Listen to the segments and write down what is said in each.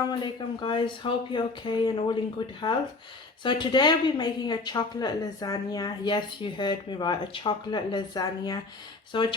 Assalamu alaikum guys, hope you're okay and all in good health. So today I'll be making a chocolate lasagna. Yes, you heard me right, a chocolate lasagna. So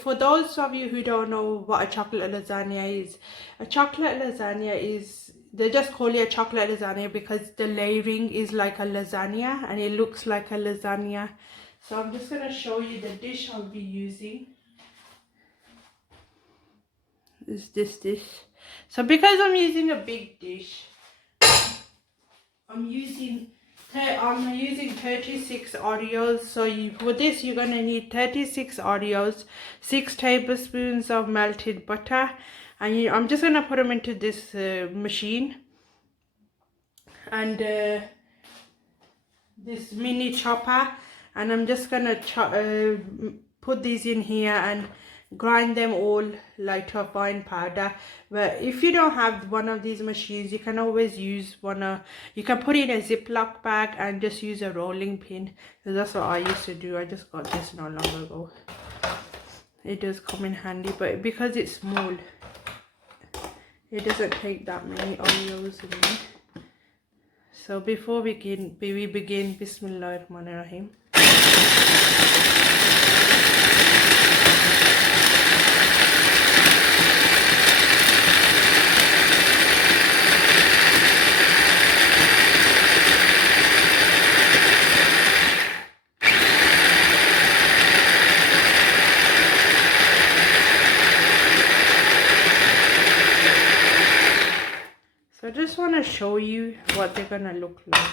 for those of you who don't know what a chocolate lasagna is, a chocolate lasagna is, they just call it a chocolate lasagna because the layering is like a lasagna and it looks like a lasagna. So I'm just going to show you the dish I'll be using. Is this dish. So because I'm using a big dish, I'm using 36 Oreos. So for this you're gonna need 36 Oreos, 6 tablespoons of melted butter, and I'm just gonna put them into this machine, and this mini chopper, and I'm just gonna put these in here and grind them all like to a fine powder. But if you don't have one of these machines, you can always use you can put it in a Ziploc bag and just use a rolling pin. So that's what I used to do. I just got this not long ago. It does come in handy, but because it's small, it doesn't take that many Oreos in it. So before we begin, Bismillahirrahmanirrahim. So I just want to show you what they're gonna look like.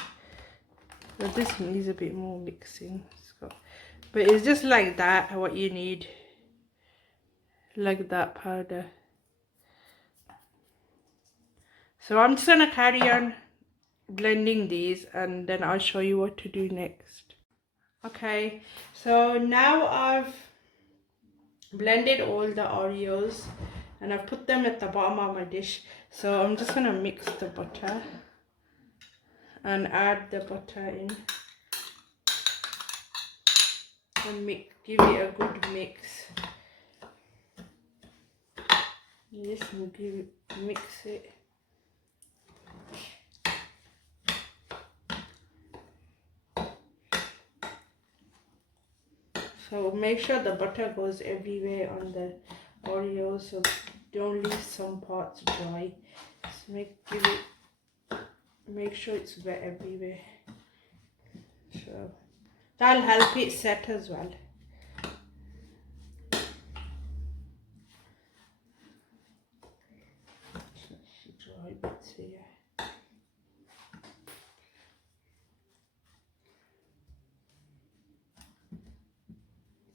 But this needs a bit more mixing. But it's just like that, what you need. Like that powder. So I'm just gonna carry on blending these and then I'll show you what to do next. Okay, so now I've blended all the Oreos and I've put them at the bottom of my dish. So I'm just gonna mix the butter and add the butter in and give it a good mix. Yes, and mix it. So make sure the butter goes everywhere on the Oreos, so don't leave some parts dry. So make sure it's wet everywhere. So that'll help it set as well. Dry bits here.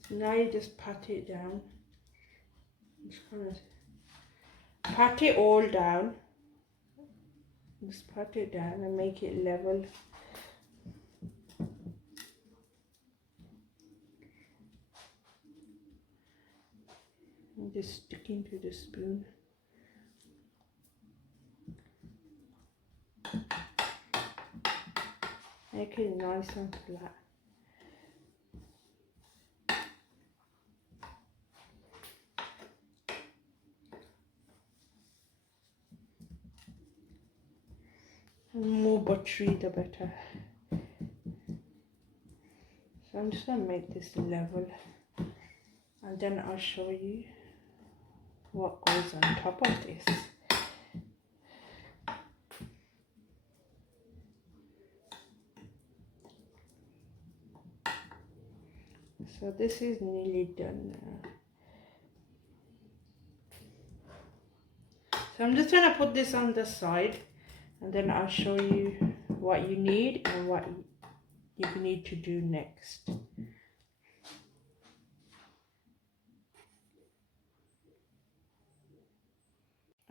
So now you just pat it down. Just kind of pat it all down. Just pat it down and make it level. And just stick into the spoon. Make it nice and flat. The more buttery the better. So I'm just going to make this level and then I'll show you what goes on top of this. So this is nearly done now. So I'm just going to put this on the side and then I'll show you what you need and what you need to do next.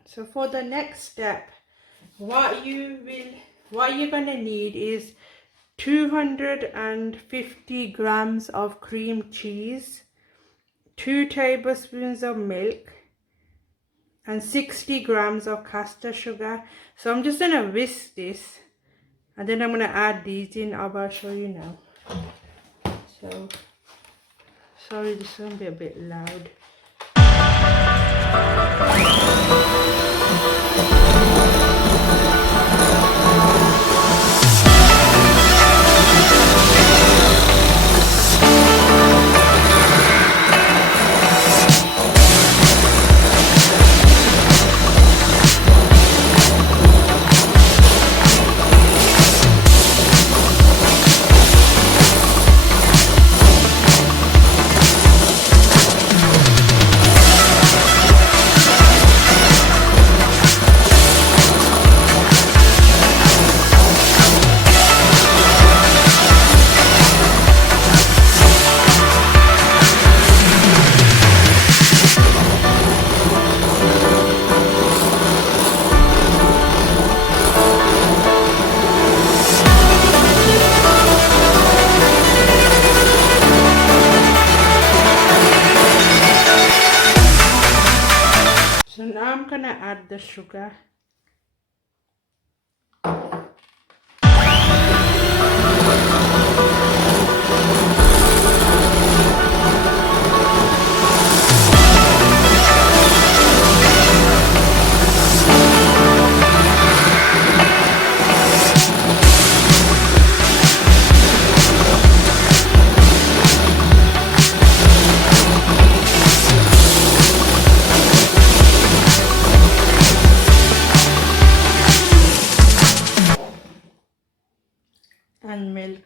So for the next step, what you're gonna need is 250 grams of cream cheese, 2 tablespoons of milk, and 60 grams of caster sugar. So I'm just gonna whisk this and then I'm gonna add these in. I'll show you now. So sorry, this is gonna be a bit loud. now I'm gonna add the sugar. And milk.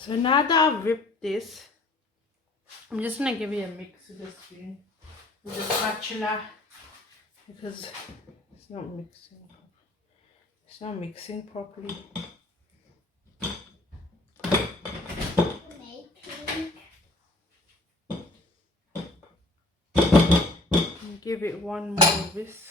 So now that I've whipped this, I'm just gonna give it a mix with the spoon, with the spatula, because it's not mixing. It's not mixing properly. Give it one more whisk.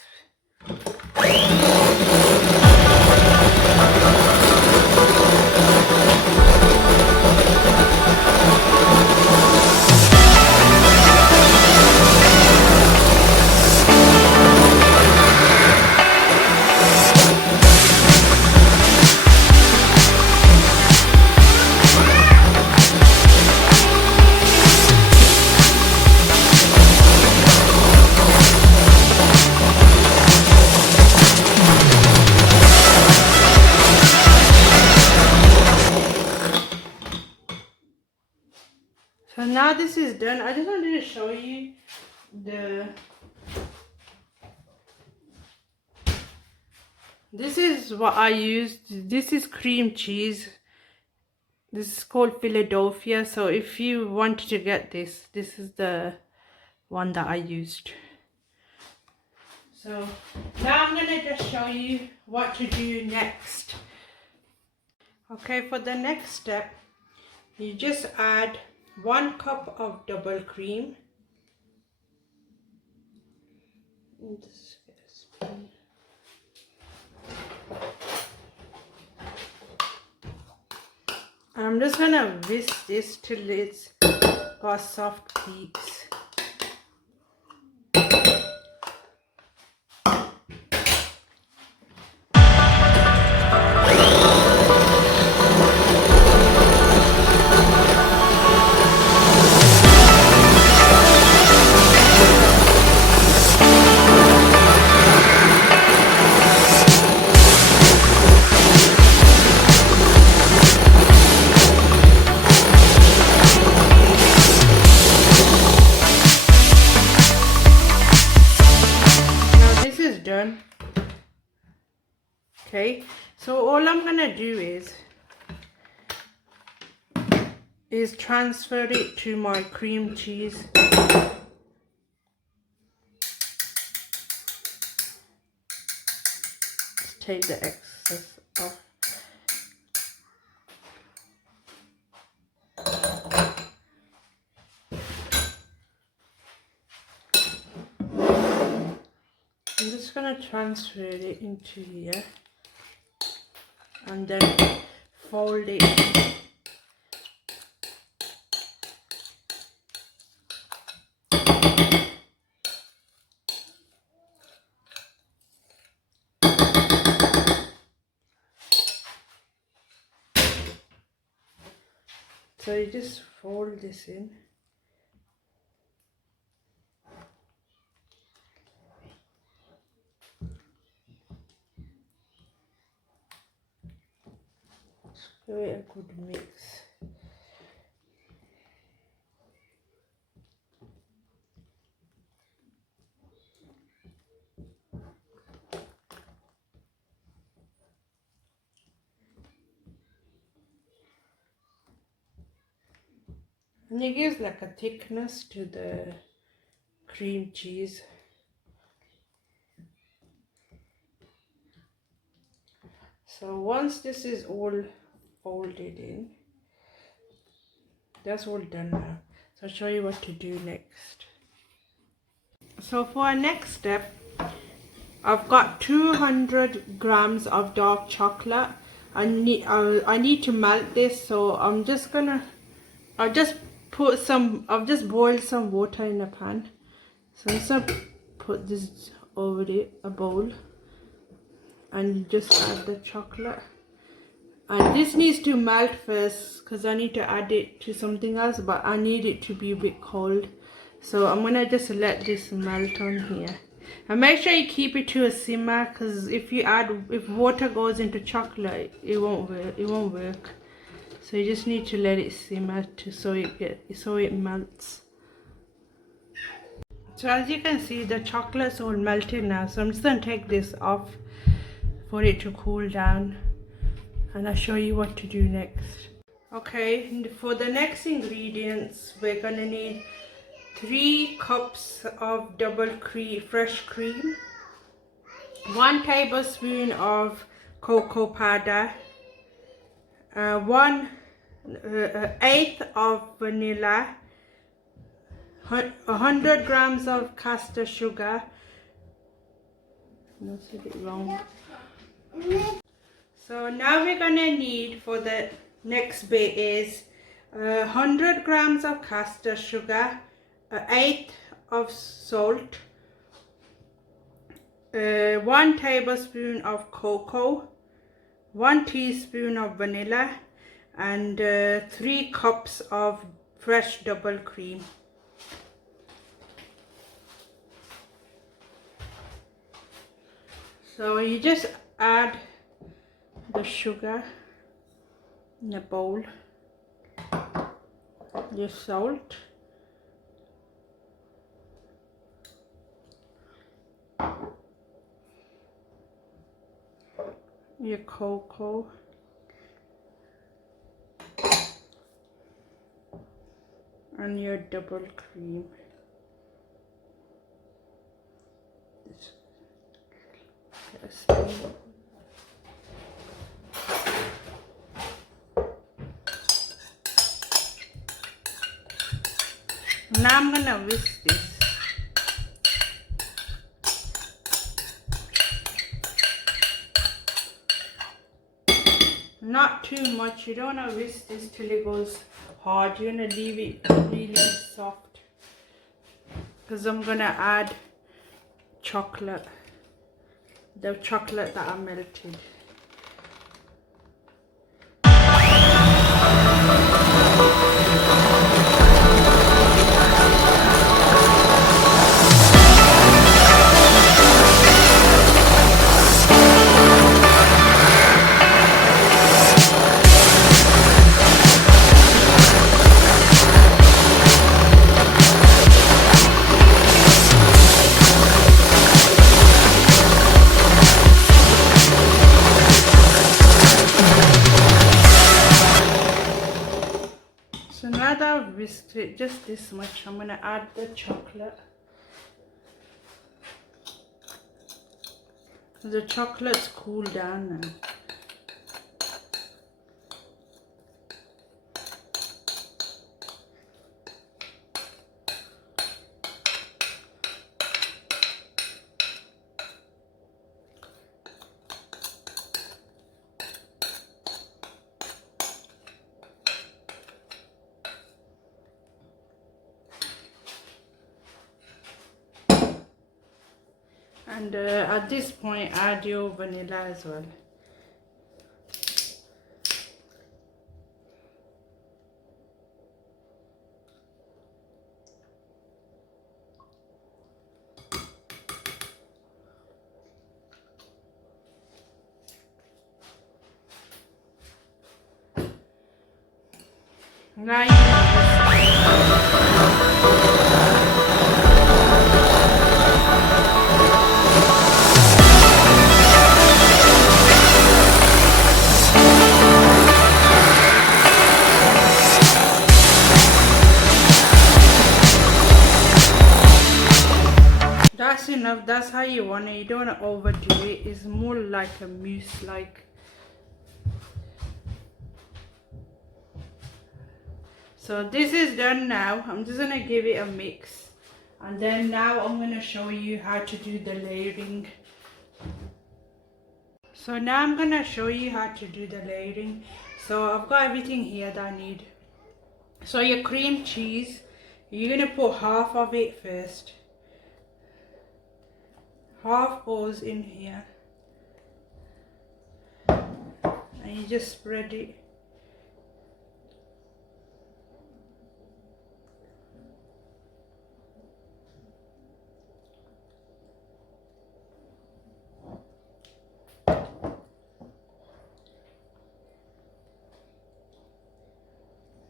So now this is done. I just wanted to show you this is what I used. This is cream cheese. This is called Philadelphia. So if you wanted to get this is the one that I used. So now I'm gonna just show you what to do next. Okay, for the next step, you just add 1 cup of double cream. Just get a spoon. I'm just gonna whisk this till it's got soft peaks. Done. Okay, so all I'm gonna do is transfer it to my cream cheese. Just take the excess off. I'm just gonna transfer it into here and then fold it. So you just fold this in. Give it a good mix. And it gives like a thickness to the cream cheese. So once this is all folded in, that's all done now. So I'll show you what to do next. So for our next step, I've got 200 grams of dark chocolate. I need to melt this, so I've just boiled some water in a pan. So I'm just gonna put this over a bowl and just add the chocolate. And this needs to melt first because I need to add it to something else, but I need it to be a bit cold. So I'm gonna just let this melt on here. And make sure you keep it to a simmer, because if water goes into chocolate, it won't work. So you just need to let it simmer so it melts. So as you can see, the chocolate's all melted now. So I'm just gonna take this off for it to cool down, and I'll show you what to do next. Okay, and for the next ingredients, we're gonna need 3 cups of fresh cream, 1 tablespoon of cocoa powder, 1/8 of vanilla, 100 grams of caster sugar. No, I said it wrong. So now we're gonna need, for the next bit, is 100 grams of caster sugar, 1/8 of salt, 1 tablespoon of cocoa, 1 teaspoon of vanilla, and 3 cups of fresh double cream. So you just add the sugar in a bowl, your salt, your cocoa, and your double cream. Now I'm gonna whisk this. Not too much. You don't want to whisk this till it goes hard. You're gonna leave it really soft, because I'm gonna add chocolate, the chocolate that I melted. So now that I've whisked it just this much, I'm gonna add the chocolate. The chocolate's cooled down now. And at this point, add your vanilla as well. Now you know that's enough. That's how you want it. You don't want to overdo it. It's more like a mousse like. So this is done now. I'm just gonna give it a mix, and then now I'm gonna show you how to do the layering. So now I'm gonna show you how to do the layering. So I've got everything here that I need. So your cream cheese, you're gonna put half of it first. Half goes in here, and you just spread it.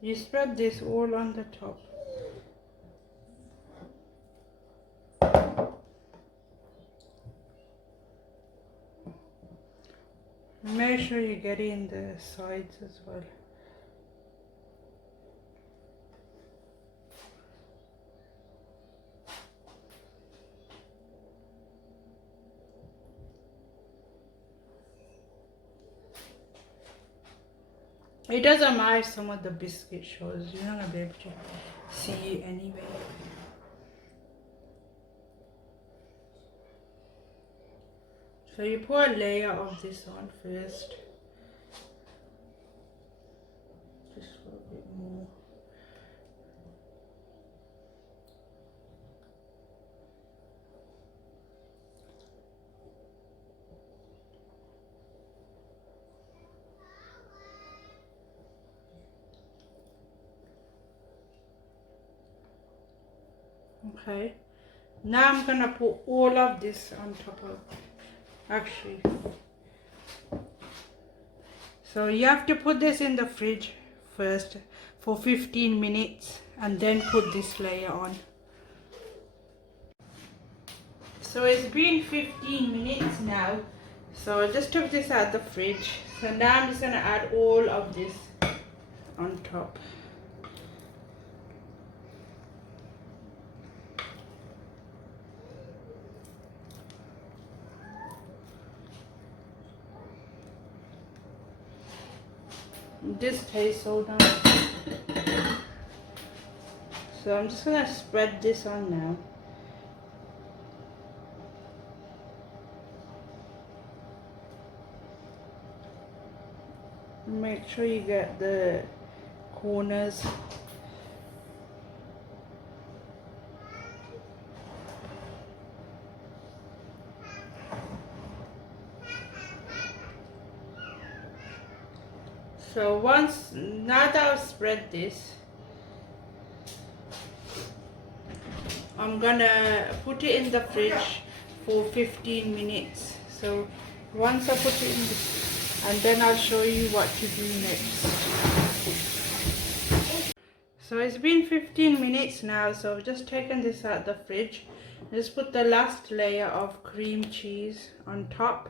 You spread this all on the top. Make sure you get it in the sides as well. It doesn't matter if some of the biscuit shows, you're not gonna be able to see it anyway. So you put a layer of this on first. Just a little bit more. Okay. Now I'm gonna put all of this on top of, actually. So you have to put this in the fridge first for 15 minutes and then put this layer on. So it's been 15 minutes now. So I just took this out of the fridge. So now I'm just gonna add all of this on top. This tastes so nice. So I'm just gonna spread this on now. Make sure you get the corners. So now that I've spread this, I'm gonna put it in the fridge for 15 minutes. So once I put it in and then I'll show you what to do next. So it's been 15 minutes now, so I've just taken this out of the fridge. Just put the last layer of cream cheese on top.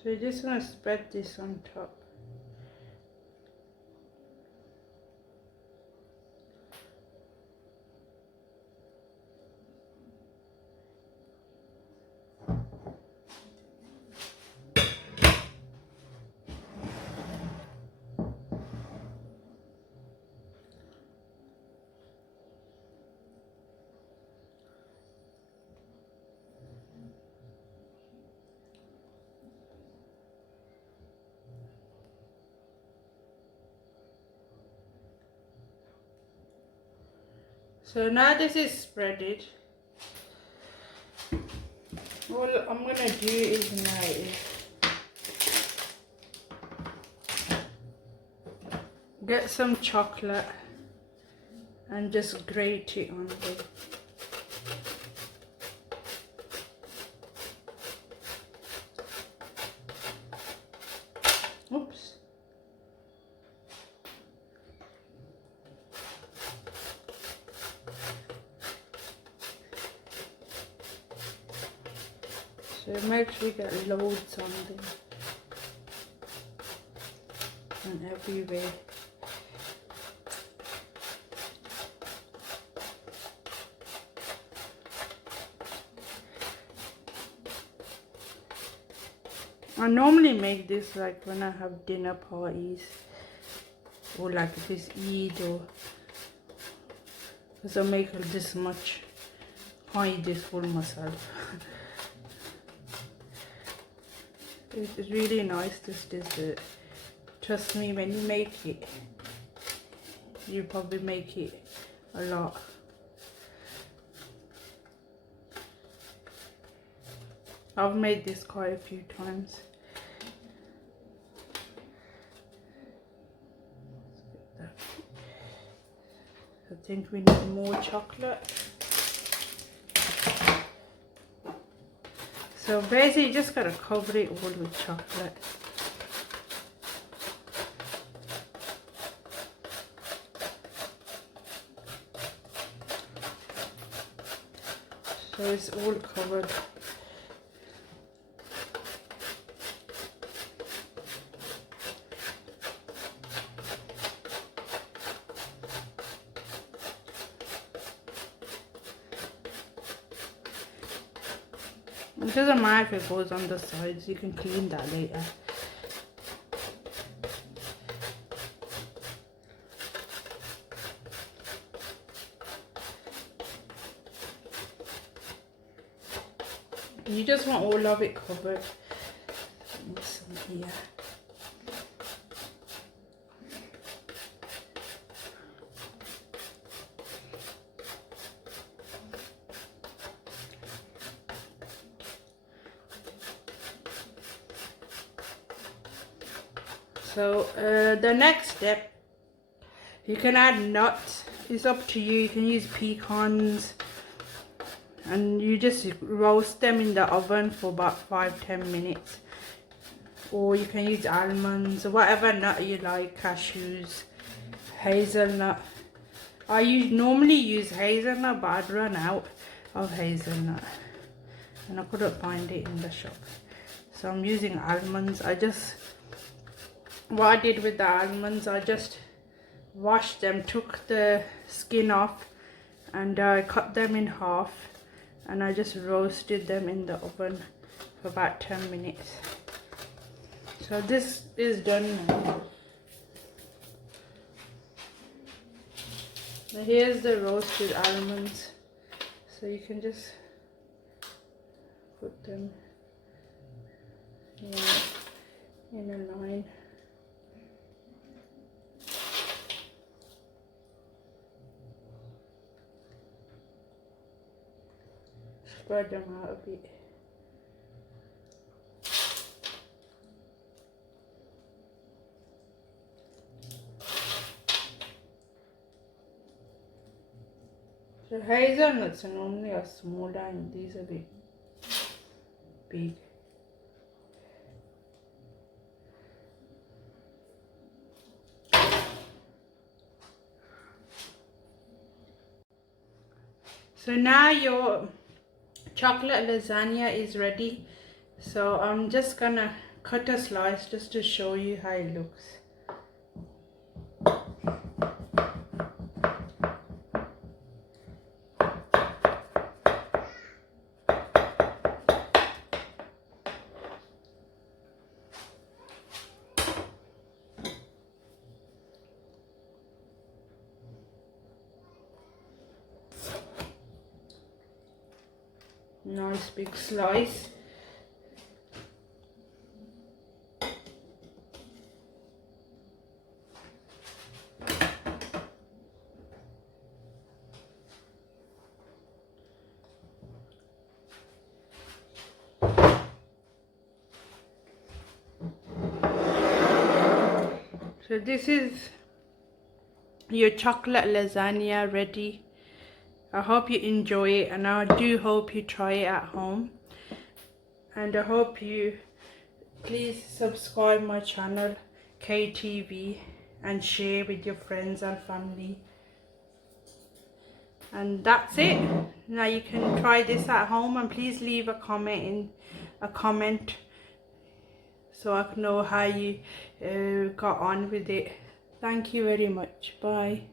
So you're just gonna spread this on top. So now this is spreaded. What I'm gonna do is get some chocolate and just grate it on the oops. So make sure you get loads on them and everywhere. I normally make this like when I have dinner parties or like if it's Eid or because I make this much. I eat this for myself. It's really nice, this dessert. Trust me, when you make it, you probably make it a lot. I've made this quite a few times. I think we need more chocolate. So basically you just gotta cover it all with chocolate. So it's all covered. It doesn't matter if it goes on the sides, you can clean that later. You just want all of it covered. Some here. So the next step, you can add nuts. It's up to you. You can use pecans and you just roast them in the oven for about 5-10 minutes, or you can use almonds or whatever nut you like, cashews, hazelnut. I normally use hazelnut, but I'd run out of hazelnut and I couldn't find it in the shop, so I'm using almonds. What I did with the almonds, I just washed them, took the skin off, and I cut them in half, and I just roasted them in the oven for about 10 minutes. So this is done now. Now here's the roasted almonds. So you can just put them here in a line. Spread them out a bit. So hazelnuts normally are smaller and these are a bit big. So now your chocolate lasagna is ready. So I'm just gonna cut a slice just to show you how it looks. Nice big slice. So this is your chocolate lasagna ready. I hope you enjoy it, and I do hope you try it at home. And I hope you please subscribe my channel KTV and share with your friends and family. And that's it. Now you can try this at home, and please leave a comment so I can know how you got on with it. Thank you very much. Bye.